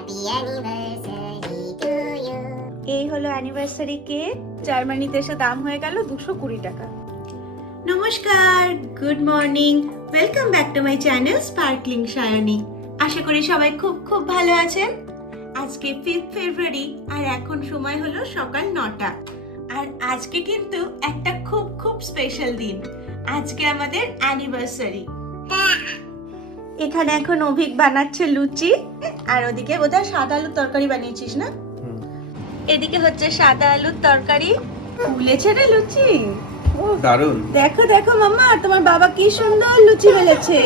Happy anniversary to you. এই হলো anniversary cake. জার্মানিতে এসে দাম হয়ে গেল 220 টাকা। নমস্কার, good morning, welcome back to my channel sparkling Sayani. আশা করি সবাই খুব খুব ভালো আছেন। আজকে 5 ফেব্রুয়ারি আর এখন সময় হলো সকাল 9টা। আর আজকে কিন্তু একটা খুব খুব স্পেশাল দিন। আজকে আমাদের অ্যানিভার্সারি। এখানে এখন অভিক বানাচ্ছে লুচি, আর ওদিকে বোধহয় সাদা আলুর তরকারি বানিয়েছিস না? এদিকে হচ্ছে সাদা আলুর তরকারি। ফুলেছে রে লুচি, দারুন। দেখো দেখো মাম্মা, তোমার বাবা কি সুন্দর লুচি বেলেছে,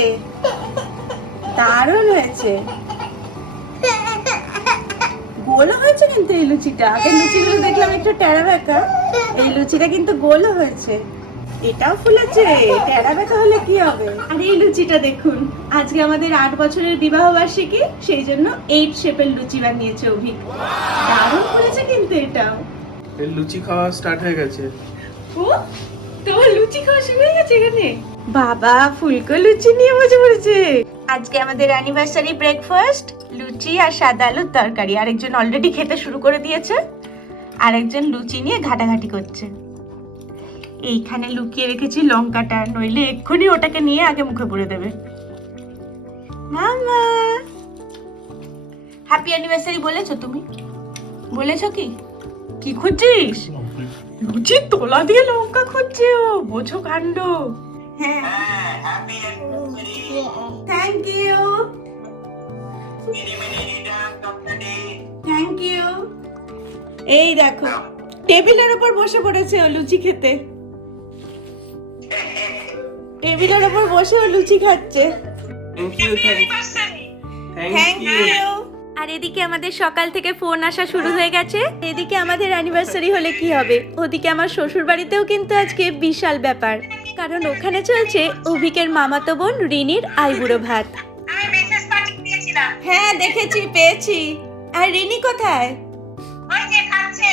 দারুণ হয়েছে। গোলও হয়েছে কিন্তু এই লুচিটা। আগের লুচিগুলো দেখলাম একটু টেরা বেঁকা, এই লুচিটা কিন্তু গোলও হয়েছে। এটাও ফুলেছে, টেরা বেঁকা হলে কি হবে। আর এই লুচিটা দেখুন, আজকে আমাদের 8 বছরের বিবাহ বার্ষিকী, সেই জন্য 8 শেপের লুচি বানিয়েছে অভিক। দারুণ ফুলেছে কিন্তু এটাও। এর লুচি খাওয়া স্টার্ট হয়ে গেছে। ও, তোমার লুচি খাওয়া শুরু হয়ে গেছে এখানে? বাবা ফুলকো লুচি নিয়ে বসে পড়েছে। আজকে আমাদের অ্যানিভার্সারি ব্রেকফাস্ট লুচি আর সাদা আলুর তরকারি। আরেকজন অলরেডি খেতে শুরু করে দিয়েছে, আরেকজন লুচি নিয়ে ঘাটাঘাটি করছে। এইখানে লুকিয়ে রেখেছি লঙ্কাটা, নইলে এক্ষুনি ওটাকে নিয়ে আগে মুখে পুরে দেবে। মামা হ্যাপি অ্যানিভার্সারি বলেছো তুমি? বলেছো কি? কি খুঁজছিস? লুচি তোলা দিয়ে লঙ্কা খুঁজছে ও, বোঝো কাণ্ড। হ্যাঁ, থ্যাংক ইউ, থ্যাংক ইউ। এই দেখো টেবিলের উপর বসে পড়েছে ও লুচি খেতে। টেবিলের উপর বসে ও লুচি খাচ্ছে। Thank you. আর এদিকে আমাদের সকাল থেকে ফোন আসা শুরু হয়ে গেছে। এদিকে আমাদের অ্যানিভার্সারি হলে কি হবে, ওদিকে আমার শ্বশুর বাড়িতেও কিন্তু আজকে বিশাল ব্যাপার, কারণ ওখানে চলছে অভিকের মামাতো বোন রিনির আইবুড়ো ভাত। আমি মেসেজ পাঠিয়ে দিয়েছিলাম। হ্যাঁ দেখেছি, পেয়েছি। আর রিনি কোথায়? ওই যে খাচ্ছে।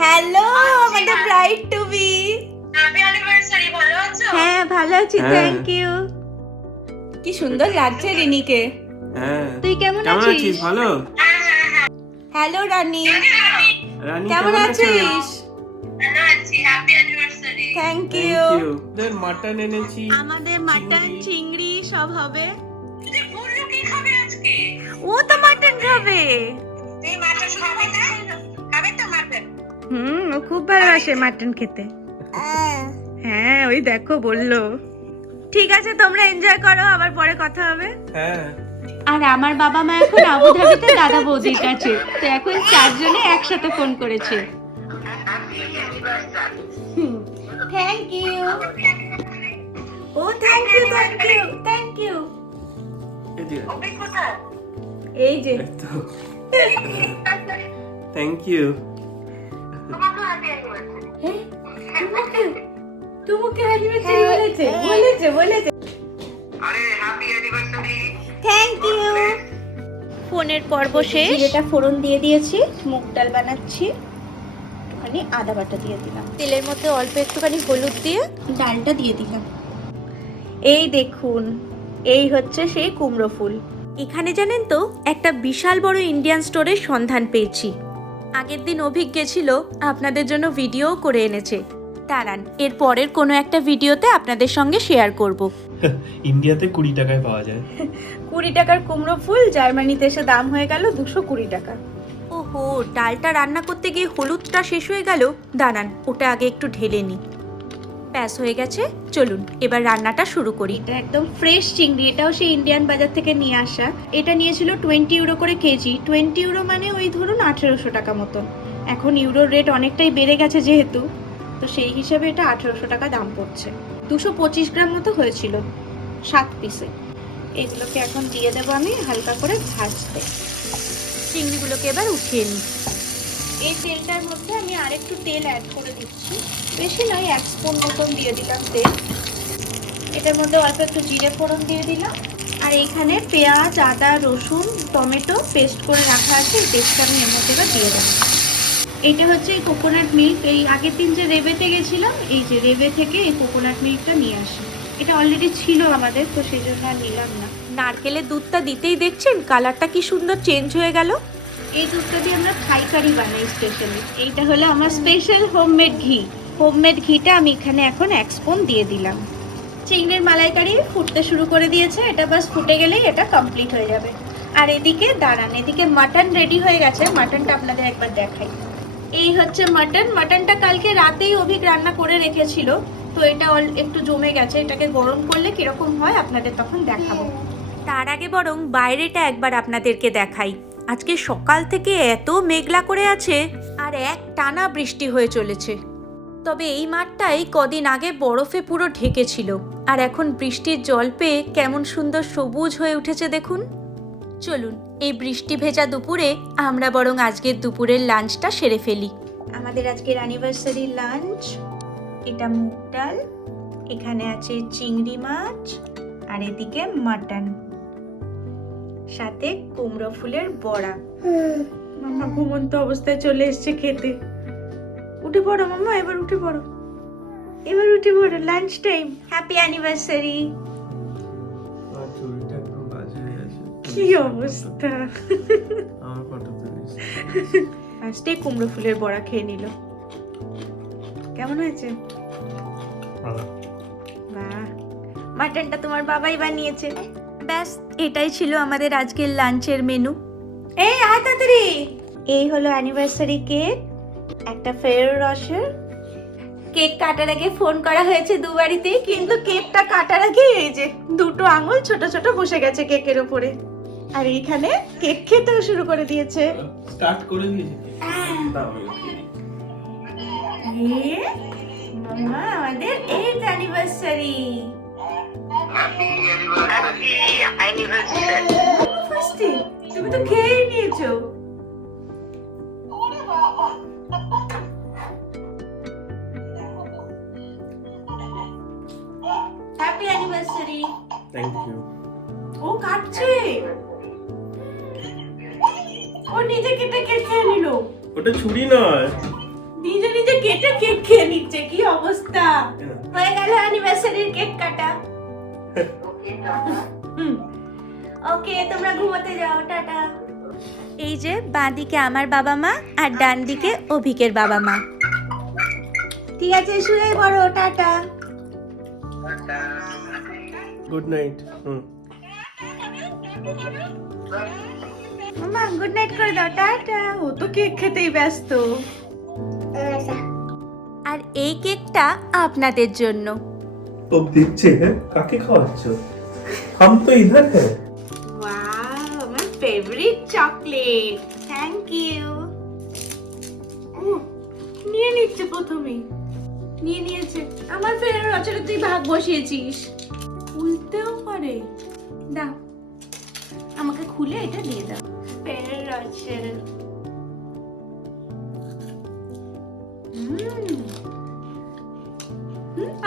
হ্যালো আমাদের bride to be. Happy anniversary, ভালো আছো? হ্যাঁ ভালো আছি, থ্যাংক ইউ। কি সুন্দর লাগছে রিনিকে। হ্যাঁ, তুই কেমন কেমন আছিস? আছিস? ভালো। হ্যালো রানী, রানী কেমন আছিস? ভালো আছি, happy anniversary. Thank thank you. You. দের মাটন এনেছি। আমাদের মাটন চিংড়ি সব হবে। তুই বললো কি খাবে আজকে? ও তো মাটন খাবে। তুই মাটন খাবে না? খাবে তো মাটন? ও খুব ভালোবাসে মাটন খেতে। হ্যাঁ ওই দেখো বললো। ঠিক আছে তোমরা এনজয় করো, আবার পরে কথা হবে। হ্যাঁ। আর আমার বাবা মা এখন আবুধাবিতে দাদা বৌদির কাছে, তো এখন 4 জনে একসাথে ফোন করেছে। Thank you. ও thank you, thank you, thank you. Avik কোথায়? এই যে থ্যাংক ইউ। তোমাকে হ্যাপি অ্যানিভার্সারি। তোমাকে অ্যানিভার্সারি বলেছে, বলেছে বলেছে। আরে হ্যাপি অ্যানিভার্সারি। Thank you. ফোনের পর্ব শেষ। এটা ফোড়ন দিয়ে দিয়েছি, মুগ ডাল বানাচ্ছি। একটুখানি আদা বাটা দিয়ে দিলাম, তেলের মধ্যে অল্প একটুখানি হলুদ দিয়ে ডালটা দিয়ে দিলাম। এই দেখুন, এই হচ্ছে সেই কুমড়ো ফুল। এখানে জানেন তো একটা বিশাল বড় ইন্ডিয়ান স্টোরের সন্ধান পেয়েছি। আগের দিন অভিক গেছিল, আপনাদের জন্য ভিডিও করে এনেছে। দাঁড়ান, এর পরের কোনো একটা ভিডিওতে আপনাদের সঙ্গে শেয়ার করব। ইন্ডিয়াতে 20 টাকায় পাওয়া যায়। 20 টাকার কুমড়ো ফুল জার্মানিতে এসে দাম হয়ে গেল 220 টাকা। ওহো, ডালটা রান্না করতে গিয়ে হলুদটা শেষ হয়ে গেল। দাঁড়ান, ওটা আগে একটু ঢেলে নিই। ব্যাস হয়ে গেছে, চলুন এবার রান্নাটা শুরু করি। এটা একদম ফ্রেশ চিংড়ি, এটাও সেই ইন্ডিয়ান বাজার থেকে নিয়ে আসা। এটা নিয়েছিল 20 ইউরো করে কেজি। 20 ইউরো মানে ওই ধরুন 1800 টাকা মতন। এখন ইউরোর রেট অনেকটাই বেড়ে গেছে যেহেতু, তো সেই হিসাবে এটা 1800 টাকা দাম পড়ছে। 225 গ্রাম মতো হয়েছিল 7 পিসে। এগুলোকে এখন দিয়ে দেবো আমি হালকা করে ভাজতে। চিংড়িগুলোকে এবার উঠিয়ে নিই। এই তেলটার মধ্যে আমি আরেকটু তেল অ্যাড করে দিচ্ছি, বেশি নয়, 1 স্পুন মতন দিয়ে দিলাম তেল। এটার মধ্যে অল্প একটু জিরে ফোড়ন দিয়ে দিলাম। আর এইখানে পেঁয়াজ, আদা, রসুন, টমেটো পেস্ট করে রাখা আছে, এই পেস্টটা আমি এর মধ্যে এবার দিয়ে দেবো। এইটা হচ্ছে এই কোকোনাট মিল্ক। এই আগের দিন যে রেবেতে গেছিলাম, এই যে রেবে থেকে এই কোকোনাট মিল্কটা নিয়ে আসি। এটা অলরেডি ছিল আমাদের, তো সেই জন্য আর নিলাম না। নারকেলের দুধটা দিতেই দেখছেন কালারটা কি সুন্দর চেঞ্জ হয়ে গেল। এই দুধটা দিয়ে আমরা থাই কারি বানাই স্পেশালি। এইটা হলো আমার স্পেশাল হোমমেড ঘি। হোমমেড ঘিটা আমি এখানে এখন 1 স্পুন দিয়ে দিলাম। চিংড়ির মালাইকারি ফুটতে শুরু করে দিয়েছে, এটা বাস ফুটে গেলেই এটা কমপ্লিট হয়ে যাবে। আর এদিকে দাঁড়ান, এদিকে মাটন রেডি হয়ে গেছে। মাটনটা আপনাদের একবার দেখাই। এই হচ্ছে মাটন। মাটনটা কালকে রাতেই অভিক রান্না করে রেখেছিল, তো এটা একটু জমে গেছে। এটাকে গরম করলে কিরকম হয় আপনাদের তখন দেখাবো। তার আগে বরং বাইরেটা একবার আপনাদেরকে দেখাই। আজকে সকাল থেকে এত মেঘলা করে আছে আর এক টানা বৃষ্টি হয়ে চলেছে। তবে এই মাঠটাই কদিন আগে বরফে পুরো ঢেকেছিল, আর এখন বৃষ্টির জল পেয়ে কেমন সুন্দর সবুজ হয়ে উঠেছে দেখুন। চলুন এই বৃষ্টি ভেজা দুপুরে আমরা বরং আজকের দুপুরের লাঞ্চটা সেরে ফেলি। আমাদের আজকের অ্যানিভার্সারি লাঞ্চ, এটা মুগ ডাল, এখানে আছে চিংড়ি মাছ, আর এদিকে মাটন, সাথে কুমড়ো ফুলের বড়া। মাম্মা ঘুমন্ত অবস্থায় চলে এসছে খেতে। উঠে পড়ো মাম্মা, এবার উঠে পড়ো, এবার উঠে পড়ো, লাঞ্চ টাইম। Happy anniversary. কি অবস্থা, আমার ফটো তুলিস। ফার্স্টে কুমড়ো ফুলের বড়া খেয়ে নিল। কেমন হয়েছে? বাহ, মাটনটা তোমার বাবাই বানিয়েছে। ব্যাস, এটাই ছিল আমাদের আজকের লাঞ্চের মেনু। এই আয় তাড়াতাড়ি। এই হলো অ্যানিভার্সারি কেক, একটা ফেরো রসের। কেক কাটার আগে ফোন করা হয়েছে দুবারিতেই, কিন্তু কেকটা কাটার আগে এই যে 2টো আঙুল ছোট ছোট বসে গেছে কেকের উপরে। আর এইখানে কেক খেতেও শুরু করে দিয়েছে। স্টার্ট করে দিয়েছি। মামা আমাদের 8th অ্যানিভার্সারি। ফার্স্টে তুমি তো খেয়েই নিয়েছো। Happy anniversary. Thank you. ও কাটছে, ও নিজে কেটে কেক খেয়ে নিল। ওটা ছুরি নয়, নিজে নিজে কেটে কেক খেয়ে নিচ্ছে। কি অবস্থা, হয়ে গেল অ্যানিভার্সারির কেক কাটা। ওকে, তোমরা ঘুমোতে যাও, টাটা। এই যে বাঁদিকে আমার বাবা মা আর ডান দিকে অভিকের বাবা মা। ঠিক আছে, শুয়ে পড়ো, টাটা। Good night. মামা গুড নাইট করে দাও, টাটা। ও তো কেক খেতেই ব্যস্ত। আর এই কেকটা আপনাদের জন্য। তো দিচ্ছে, কাকে খাওয়াচ্ছ? हम तो इधर है। Wow, my favourite chocolate. Thank you. ও নিয়ে নিচ্ছে, প্রথমে নিয়ে নিয়েছে। আমার ফেরার রচনা তুই ভাগ বসিয়েছিস, খুলতেও পারে। দাও আমাকে, খুলে এটা দিয়ে দাও। ফেরার রচনা।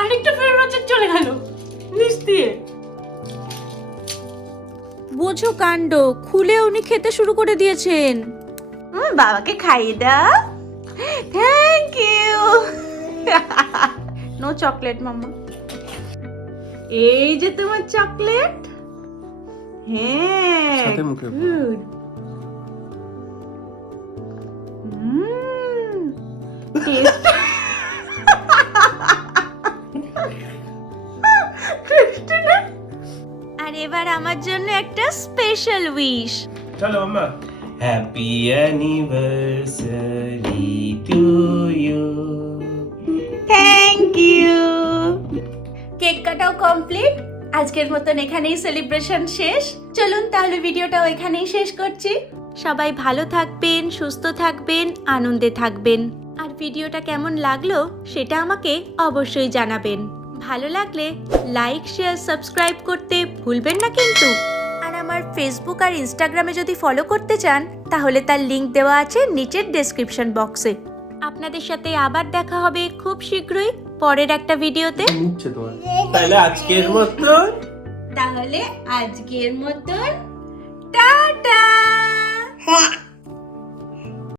আরেকটা ফেরার রচনা চলে গেল নিচ দিয়ে। বোঝো কাণ্ড, খুলে উনি খেতে শুরু করে দিয়েছেন। বাবাকে খাইয়ে দাও। Thank you. নো চকলেট মাম্মা। এই যে তোমার চকলেট। হ্যাঁ, সাথে মুখে গুড। আর এবার আমার জন্য একটা স্পেশাল উইশ। চলো আম্মা। Happy anniversary to you. Thank you. Cake কাটাও কমপ্লিট। আজকের মতন এখানেই সেলিব্রেশন শেষ। চলুন তাহলে ভিডিওটাও এখানেই শেষ করছি। সবাই ভালো থাকবেন, সুস্থ থাকবেন, আনন্দে থাকবেন। আর ভিডিওটা কেমন লাগলো সেটা আমাকে অবশ্যই জানাবেন। ভালো লাগলে লাইক, শেয়ার, সাবস্ক্রাইব করতে ভুলবেন না কিন্তু। আর আমার ফেসবুক আর ইনস্টাগ্রামে যদি ফলো করতে চান তাহলে তার লিংক দেওয়া আছে নিচের ডেসক্রিপশন বক্সে। আপনাদের সাথে আবার দেখা হবে খুব শীঘ্রই পরের একটা ভিডিওতে। তাহলে আজকের মতন টাটা।